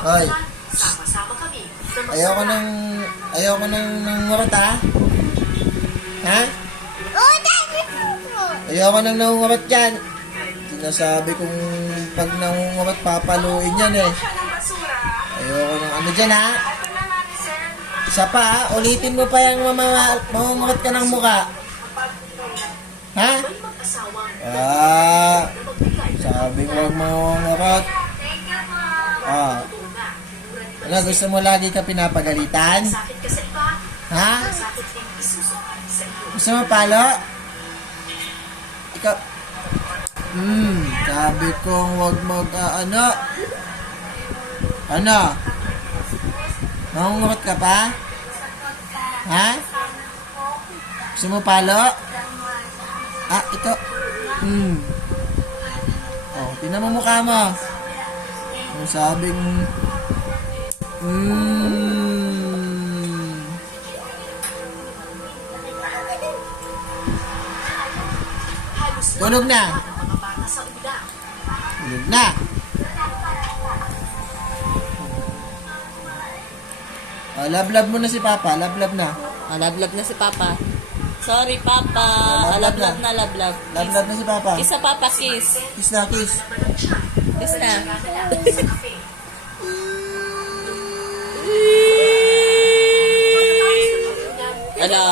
Hoy. Ayoko nang ngurot, ha? Ha? Ayoko nang nangungurot yan. Sinasabi kong pag nangungurot, papaluin yan eh. Ayoko nang ano dyan, ha? Isa pa, ha? Ulitin mo pa yung mangungurot ka ng muka. Ha? Sabi ko huwag mangungurot. Ano, gusto mo lagi ka pinapagalitan? Ha? Gusto mo palo? Ikaw, sabi kong huwag ano? Ano? Mangungurot ka pa? Ha? Gusto mo palo? Ito. Tingnan mo mukha mo. Ang sabing, Tulog na. Tulog na. Lablab mo na si Papa. Lablab na. Lablab na si Papa. Sorry, Papa. Lablab na, lablab. Lablab na si Papa. Kiss na, Papa, kiss. Kiss na, kiss. Kiss na. Ala.